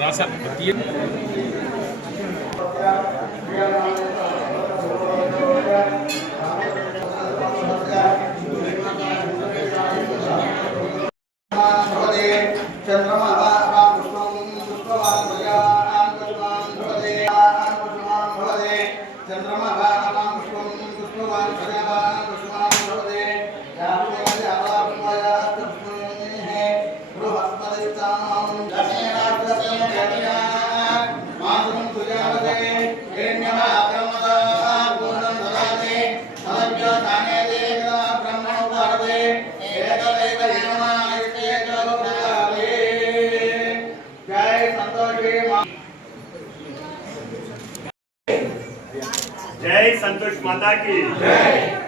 రాసా తీయ Santos Mata aqui. Vem.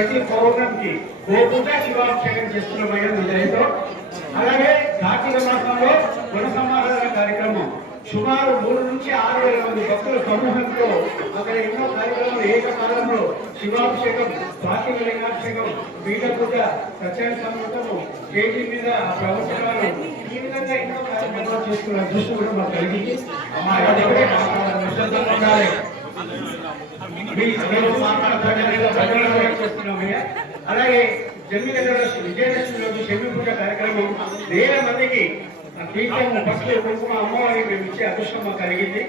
ప్రతి ప్రోగ్రామ్కి గోపుగా శివాభిషేకం చేస్తున్నామయ్యా మీ దయతో. అలాగే కార్తీక మాసంలో గుణ సమాధాన కార్యక్రమం. సుమారు మూడు నుంచి ఆరు వేల మంది భక్తుల సమూహంతో అక్కడ ఎన్నో కార్యక్రమాలు ఏకకాలంలో శివాభిషేకం కార్తీక లింగాభిషేకం పీఠ పూజ సత్యాన్ని సమృతము కేజీ మీద ప్రవచనాలు. ఈ విధంగా ఎన్నో కార్యక్రమాలు చేసుకున్న దృష్టి కూడా మాకు కలిగింది. అమ్మా ఎవరే మాట్లాడుతున్న ప్రజలను వ్యక్తం అలాగే జమ్మిగడ్డ విజయదశమిలోకి శమి పూజ కార్యక్రమం వేల మందికి తీర్థం భక్తులు కుంకుమ అమ్మవారికి మేము ఇచ్చే అదృష్టం మాకు కలిగింది.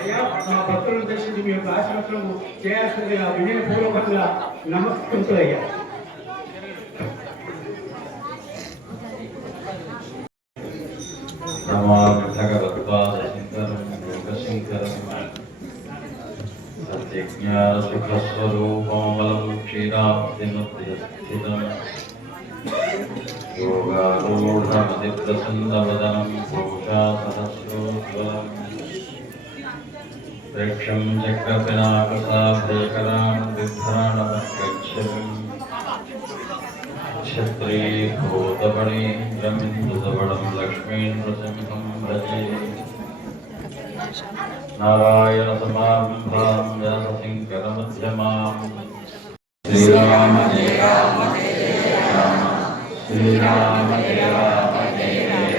అయ్యా మా భక్తులను ఉద్దేశించి మీ యొక్క ఆశ్రమం చేయాల్సిందిగా వినయపూర్వకంగా నమస్కరిస్తూ యోగారూఢమతిప్రసన్నవదనం పురుషా సహస్రోజ్వలం ప్రేక్షం చక్రపినాకసాభ్యకరాం బిభ్రాణమగచ్చం క్షత్రే భూతపణేంద్రమిందుతవడం లక్ష్మీంద్రసింహం భజే నారాయణ సమారంభాం వ్యాసశంకరమధ్యమాం శ్రీరామ జయ జయ జయ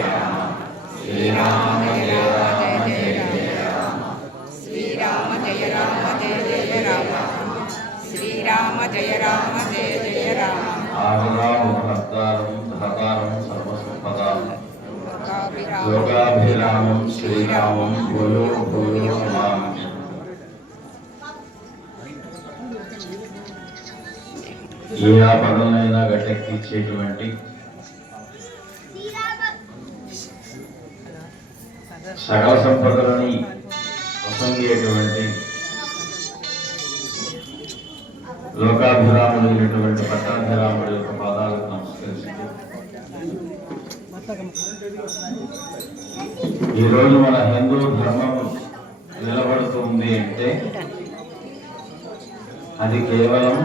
శ్రీరామ జయ రామ జయ జయ రామ. శ్రీరామ జయ రామ జయ జయ రామ. శ్రీరామ జయ రామ జయ జయ రామ సర్వసంపదాం శ్రీరామం భూయో భూయో నమామి ఏ ఆపదనైనా గట్టెక్కించేటువంటి సకల సంపదలని పొందేటువంటి లోకాభిరాముడైనటువంటి పట్టాభిరాముడి యొక్క పాదాలకు నమస్కరిస్తూ ఈ రోజు మన హిందూ ధర్మం నిలబడుతుంది అంటే అది కేవలం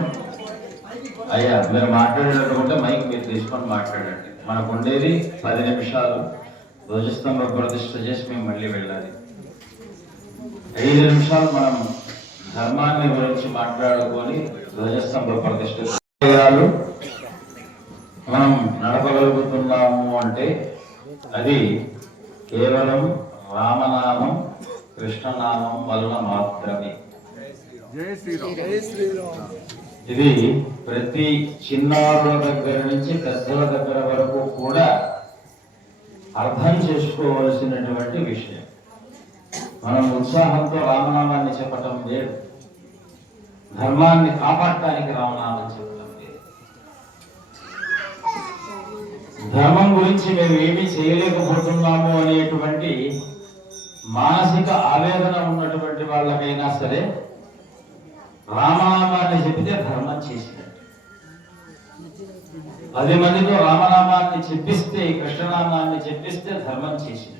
అయ్యా మీరు మాట్లాడేటట్టుకుంటే మైక్ మీరు తీసుకొని మాట్లాడండి. మనకు ఉండేది పది నిమిషాలు. ధ్వజస్తంభ ప్రతిష్ఠ చేసి మేము మళ్ళీ వెళ్ళాలి. ఐదు నిమిషాలు మనం ధర్మాన్ని గురించి మాట్లాడుకొని ధ్వజస్తంభ ప్రతిష్ఠ చేయాలి. మనం నడప అది కేవలం రామనామం కృష్ణనామం వలన మాత్రమే. ఇది ప్రతి చిన్నారుల దగ్గర నుంచి పెద్దల దగ్గర వరకు కూడా అర్థం చేసుకోవలసినటువంటి విషయం. మనం ఉత్సాహంతో రామనామాన్ని చెప్పటం లేదు. ధర్మాన్ని కాపాడటానికి రామనామం చెప్పటం లేదు. ధర్మం గురించి మేము ఏమీ చేయలేకపోతున్నాము అనేటువంటి మానసిక ఆవేదన ఉన్నటువంటి వాళ్ళకైనా సరే రామనామాన్ని చెబితే ధర్మం చేసినట్టు. పది మందితో రామనామాన్ని చెప్పిస్తే కృష్ణనామాన్ని చెప్పిస్తే ధర్మం చేసింది.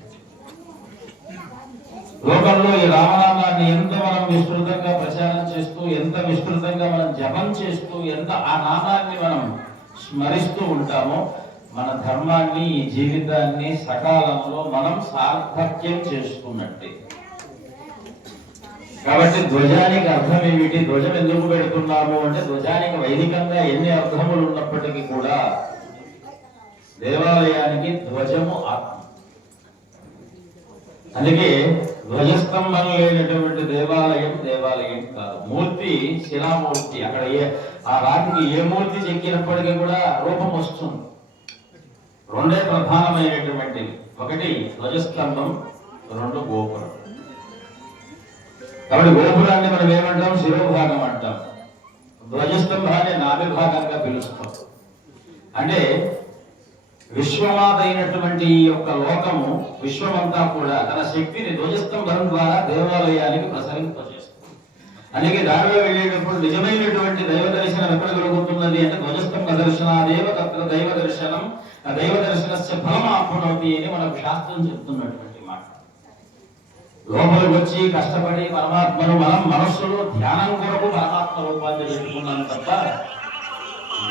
లోకంలో ఈ రామనామాన్ని ఎంత మనం విస్తృతంగా ప్రచారం చేస్తూ ఎంత విస్తృతంగా మనం జపం చేస్తూ ఎంత ఆ నామాన్ని మనం స్మరిస్తూ ఉంటామో మన ధర్మాన్ని ఈ జీవితాన్ని సకాలంలో మనం సార్థక్యం చేసుకున్నట్టే. కాబట్టి ధ్వజానికి అర్థం ఏమిటి? ధ్వజం ఎందుకు పెడుతున్నాము అంటే ధ్వజానికి వైదికంగా ఎన్ని అర్థములు ఉన్నప్పటికీ కూడా దేవాలయానికి ధ్వజము ఆత్మ అందుకే ధ్వజస్తంభం లేనటువంటి దేవాలయం దేవాలయం కాదు. మూర్తి శిలామూర్తి. అక్కడ ఏ ఆ రాతికి ఏ మూర్తి చెక్కినప్పటికీ కూడా రూపం వస్తుంది. రెండే ప్రధానమైనటువంటివి. ఒకటి ధ్వజస్తంభం రెండు గోపురం. కాబట్టి గోపురాన్ని మనం ఏమంటాం? శివభాగం అంటాం. ధ్వజస్తంభాన్ని నాభిభాగంగా పిలుస్తాం. అంటే విశ్వమాత అయినటువంటి ఈ యొక్క లోకము విశ్వమంతా కూడా తన శక్తిని ధ్వజస్తంభం ద్వారా దేవాలయానికి ప్రసరింపజేస్తుంది. అందుకే దారిలో వెళ్ళేటప్పుడు నిజమైనటువంటి దైవ దర్శనం ఎక్కడ కలుగుతున్నది అంటే ధ్వజస్తంభ దర్శనాదేవ తత్ర దైవ దర్శనం ఆ దైవ దర్శనస్య ఫలం ఆత్మనవుతి అని మనకు శాస్త్రం చెప్తున్నటువంటి లోపలికి వచ్చి కష్టపడి పరమాత్మను మనం మనస్సులో ధ్యానం కొరకు పరమాత్మ రూపాన్ని పెట్టుకున్నాను తప్ప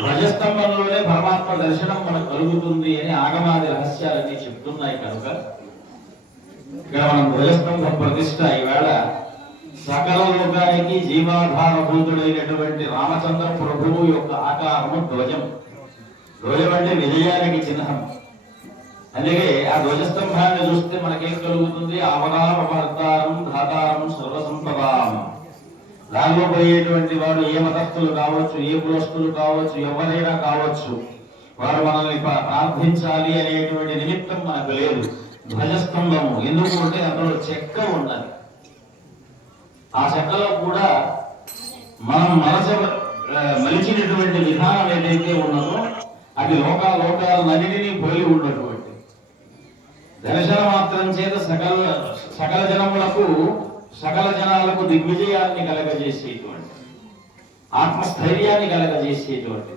ధ్వజస్తంభంలోనే పరమాత్మ దర్శనం మనకు కలుగుతుంది అని ఆగమాది రహస్యాలన్నీ చెప్తున్నాయి కనుక ఇక్కడ మనం ధ్వజస్తంభ ప్రతిష్ట ఈవేళ సకల లోకానికి జీవాధారభూతుడైనటువంటి రామచంద్ర ప్రభువు యొక్క ఆకారము ధ్వజం. ధ్వజం అంటే విజయానికి చిహ్నం. అందుకే ఆ ధ్వజస్తంభాన్ని చూస్తే మనకేం కలుగుతుంది? అవగాహన భర్తారం ధాతారం సర్వసంపదాం. దానిలో పోయేటువంటి వాడు ఏ మతస్థులు కావచ్చు ఏ కులస్తులు కావచ్చు ఎవరైనా కావచ్చు వారు మనల్ని ప్రార్థించాలి అనేటువంటి నిమిత్తం మనకు లేదు. ధ్వజస్తంభము. ఎందుకు అంటే అందులో చెక్క ఉన్నది. ఆ చెక్కలో కూడా మనం మనస మలిచినటువంటి విధానం ఏదైతే ఉన్నదో అది లోకా లోకాలన్నిటినీ పోలి ఉండదు. దర్శన మాత్రం చేత సకల సకల జనములకు సకల జనాలకు దిగ్విజయాన్ని కలగజేసేటువంటి ఆత్మస్థైర్యాన్ని కలగజేసేటువంటి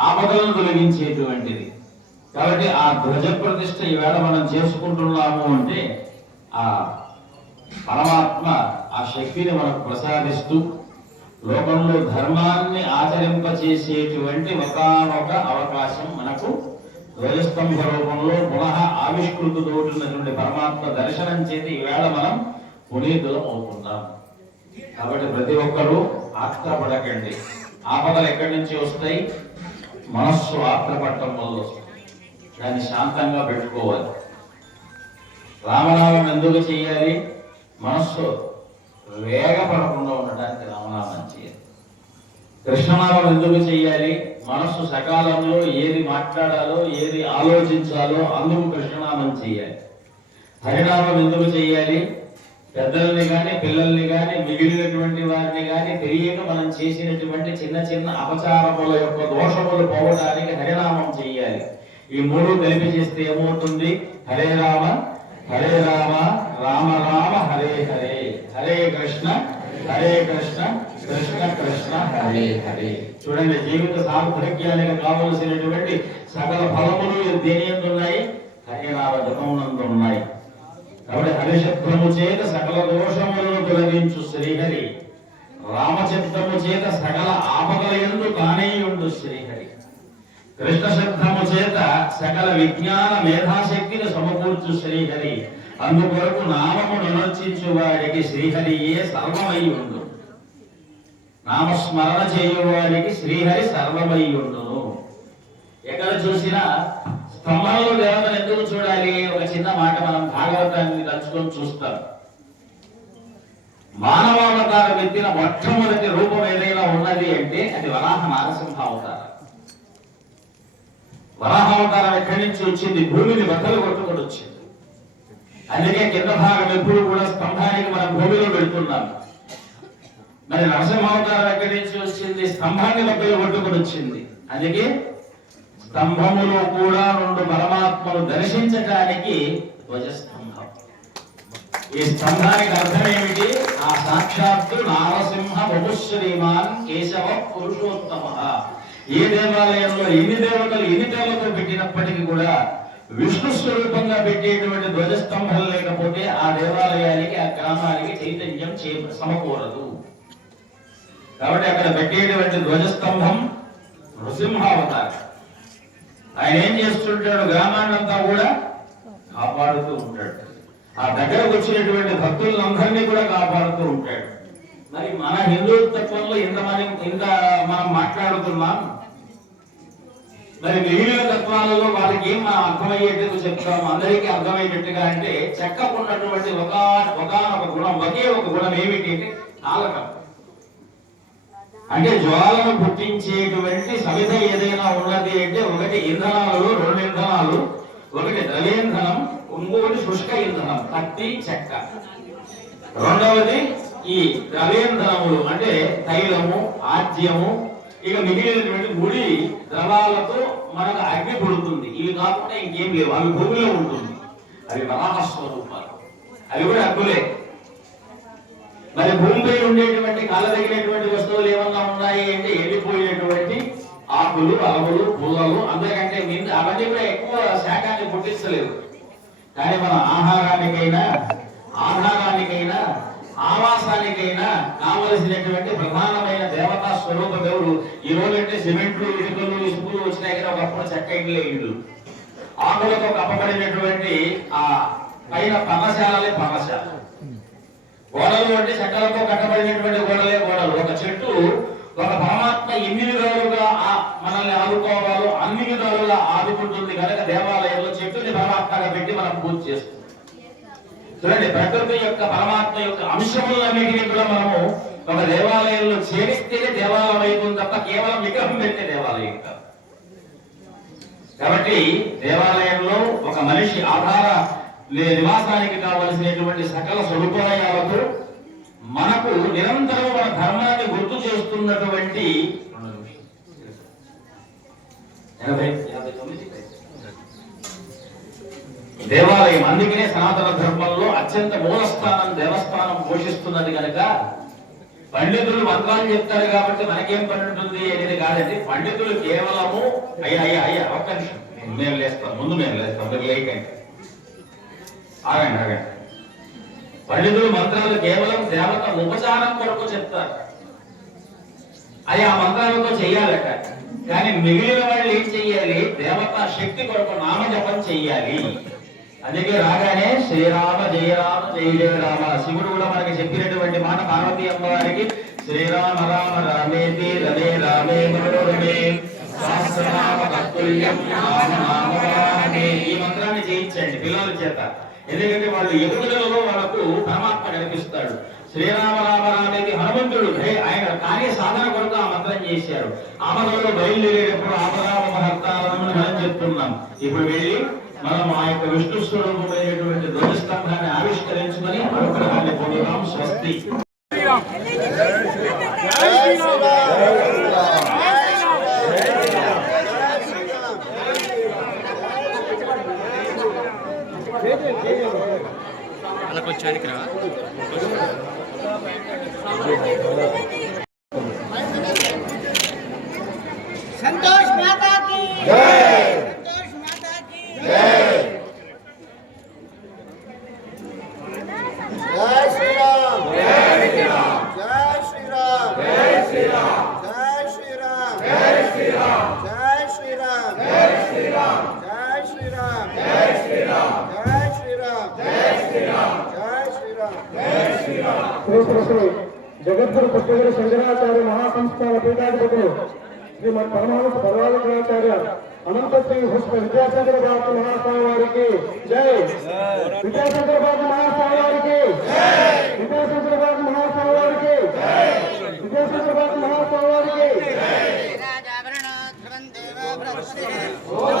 ఆపదలను తొలగించేటువంటిది. కాబట్టి ఆ ధ్వజ ప్రతిష్ట ఈవేళ మనం చేసుకుంటున్నాము అంటే ఆ పరమాత్మ ఆ శక్తిని మనకు ప్రసాదిస్తూ లోకంలో ధర్మాన్ని ఆచరింపచేసేటువంటి ఒకనొక అవకాశం మనకు ధ్వజస్తంభ రూపంలో పునః ఆవిష్కృతుడవుతున్నటువంటి పరమాత్మ దర్శనం చేతి ఈవేళ మనం పునీతులం అవుతున్నాం కాబట్టి ప్రతి ఒక్కరూ ఆత్రపడకండి. ఆపదలు ఎక్కడి నుంచి వస్తాయి? మనస్సు ఆత్రపడటం వల్ల వస్తుంది దాన్ని శాంతంగా పెట్టుకోవాలి. రామనామం ఎందుకు చేయాలి? మనస్సు వేగపడకుండా ఉండడానికి రామనామం చేయాలి. కృష్ణనామం ఎందుకు చేయాలి? మనసు సకాలంలో ఏది మాట్లాడాలో ఏది ఆలోచించాలో అందుకు కృష్ణనామం చేయాలి పరిణామం ఎందుకు చేయాలి పెద్దల్ని కానీ పిల్లల్ని కానీ మిగిలినటువంటి వారిని కానీ తెలియక మనం చేసినటువంటి చిన్న చిన్న అపచారముల యొక్క దోషములు పోవడానికి హరినామం చేయాలి ఈ మూడు కలిపి చేస్తే ఏమవుతుంది? హరే రామ హరే రామ రామ రామ హరే హరే. హరే కృష్ణ హరే కృష్ణ కృష్ణ కృష్ణ హరే హరే. చూడండి జీవిత సార్థక్యానికి కావలసినటువంటి సకల ఫలములు దేని ఉన్నాయి? హరే జపమునందు ఉన్నాయి. కాబట్టి హరిశబ్దము చేత సకల దోషములను తొలగించు శ్రీహరి. రామచిత్తము చేత సకల ఆపదల ఎందు తానే ఉండు శ్రీహరి. కృష్ణ శబ్దము చేత సకల విజ్ఞాన మేధాశక్తిని సమకూర్చు శ్రీహరి. అందుకొరకు నామము నిమర్చించు వాడికి శ్రీహరియే సర్వమై ఉండు నామస్మరణ చేయువారికి శ్రీహరి సర్వమై ఉండును ఎక్కడ చూసినా స్తంభంలో దేవతను ఎందుకు చూడాలి? ఒక చిన్న మాట మనం భాగవతాన్ని తలుచుకొని చూస్తాం. మానవావతారం ఎత్తిన మొట్టమొదటి రూపం ఏదైనా ఉన్నది అంటే అది వరాహ నారసింహ అవతారం వరాహ అవతారం ఎక్కడి నుంచి వచ్చింది? భూమిని బద్దలు కొట్టుకొని వచ్చింది. అందుకే కింద భాగం ఎప్పుడు కూడా స్తంభానికి మనం భూమిలో పెడుతున్నాం మరి నరసింహావతారం ఎక్కడి నుంచి వచ్చింది స్తంభాన్ని బద్దలు కొట్టుకొని వచ్చింది. అందుకే స్తంభములో కూడా రెండు పరమాత్మను దర్శించడానికి ధ్వజస్తంభం. ఈ స్తంభానికి అర్థం ఏమిటి? ఆ సాక్షాత్తు నారసింహ బహుశ్రీమాన్ కేశవ పురుషోత్తమ. ఏ దేవాలయంలో ఎన్ని దేవతలు ఎన్ని దేవతలు పెట్టినప్పటికీ కూడా విష్ణు స్వరూపంగా పెట్టేటువంటి ధ్వజస్తంభం లేకపోతే ఆ దేవాలయానికి ఆ గ్రామానికి చైతన్యం చే సమకూరదు. కాబట్టి అక్కడ పెట్టేటువంటి ధ్వజస్తంభం నృసింహావతారం. ఆయన ఏం చేస్తుంటాడు? గ్రామాన్నంతా కూడా కాపాడుతూ ఉంటాడు. ఆ దగ్గరకు వచ్చినటువంటి భక్తులందరినీ కూడా కాపాడుతూ ఉంటాడు. మరి మన హిందూ తత్వంలో మనం ఇంత మనం మాట్లాడుతున్నాం. మరి మిగిలిన తత్వాలలో వాళ్ళకి ఏం అర్థమయ్యేటట్టు చెప్తాము చెప్తాం అందరికీ అర్థమయ్యేటట్టుగా అంటే చెక్కకున్నటువంటి ఒక ఒకనొక గుణం ఒకే ఒక గుణం ఏమిటి అంటే నాలుక. అంటే జ్వాలను పుట్టించేటువంటి సవిత ఏదైనా ఉన్నది అంటే ఒకటి ఇంధనాలు రెండు ఇంధనాలు ఒకటి ద్రవేంధనం ఇంకొకటి శుష్క ఇంధనం కత్తి చెక్క. రెండవది ఈ ద్రవేంధనములు అంటే తైలము ఆద్యము ఇక మిగిలినటువంటి ముడి ద్రవాలతో మనకు అగ్ని పుడుతుంది ఇవి కాకుండా ఇంకేం లేవు. అవి భూమిలో ఉంటుంది. అవి వరాహ స్వరూపాలు అవి కూడా అగ్గులే. మరి భూమిపై ఉండేటువంటి కాలదగినటువంటి వస్తువులు ఏమన్నా ఉన్నాయి అంటే ఎండిపోయేటువంటి ఆకులు అలవులు పూలలు అందరికంటే మింద అవన్నీ కూడా ఎక్కువ శాఖాన్ని పుట్టించలేదు కానీ మన ఆహారానికైనా ఆహారానికైనా ఆవాసానికైనా కావలసినటువంటి ప్రధానమైన దేవతా స్వరూప దేవుడు ఈ రోజంటే సిమెంట్లు ఇటుకలు ఇసుకలు ఒకప్పుడు చెక్క ఇళ్ళే ఇళ్ళు ఆకులతో కప్పబడినటువంటి ఆ పైన పర్ణశాలలే పర్ణశాల గోడలు అంటే చెక్కలతో కట్టబడినటువంటి గోడలే గోడలు. ఒక చెట్టు ఒక పరమాత్మ ఎన్ని విధాలుగా మనల్ని ఆదుకోవాలో అన్ని విధాలుగా ఆదుకుంటుంది కనుక దేవాలయంలో చెట్టుని పరమాత్మగా పెట్టి మనం పూజ చేస్తాం. చూడండి ప్రకృతి యొక్క పరమాత్మ యొక్క అంశములన్నిటినీ కూడా మనము ఒక దేవాలయంలో చేరిస్తేనే దేవాలయం అవుతుంది తప్ప కేవలం విగ్రహం పెట్టే దేవాలయం కాదు. కాబట్టి దేవాలయంలో ఒక మనిషి ఆధార లే- నివాసానికి కావలసినటువంటి సకల సదుపాయాలతో మనకు నిరంతరం మన ధర్మాన్ని గుర్తు చేస్తున్నటువంటి దేవాలయం అందుకనే సనాతన ధర్మంలో అత్యంత మూలస్థానం దేవస్థానం పోషిస్తున్నది కనుక పండితులు మంత్రాలు చెప్తారు కాబట్టి మనకేం పని ఉంటుంది అనేది కాదండి. పండితులు కేవలము అయ్యా అయ్యా అయ్యా ఒక్క నిమిషం. మేము లేస్తాం ముందు మేము లేస్తాం మీరు లేకండి. ఆగండి ఆగండి. పండితులు మంత్రాలు కేవలం దేవత ఉపచారం కొరకు చెప్తారు. అది ఆ మంత్రాలతో చెయ్యాలట. కానీ మిగిలిన వాళ్ళు ఏం చెయ్యాలి? దేవత శక్తి కొరకు నామజపం చెయ్యాలి. అందుకే రాగానే శ్రీరామ జయరామ జయ జయ రామ శివుడు కూడా మనకి చెప్పినటువంటి మాట పార్వతి అమ్మవారికి శ్రీరామ రామ రామేతి రమే రామే మనోరమే సహస్రనామ తత్తుల్యం రామ ఈ మంత్రాన్ని చేయించండి పిల్లల చేత. ఎందుకంటే వాళ్ళు ఎదుగుదలలో వాళ్ళకు పరమాత్మ కనిపిస్తాడు. శ్రీరామ రామ రామేది హనుమంతుడు ఆయన కార్య సాధన కొరకు ఆ మంత్రం చేశారు. ఆమదంలో బయలుదేరేటప్పుడు ఆమరామ మహత్తాలను మనం చెప్తున్నాం. ఇప్పుడు వెళ్ళి మనం ఆ యొక్క విష్ణు స్వరూపమైనటువంటి ధ్వజస్తంభాన్ని ఆవిష్కరించుకొని అనుగ్రహాన్ని పొందుతాం స్వస్తి. అలా కొంచెం గారికి జై విద్యాశంకరబాబు మహాస్వామి గారికి విద్యాశంకరబాబు మహాస్వామి గారికి విద్యాశంకరబాబు మహాస్వామి గారికి ఓం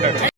మాట్లాడారు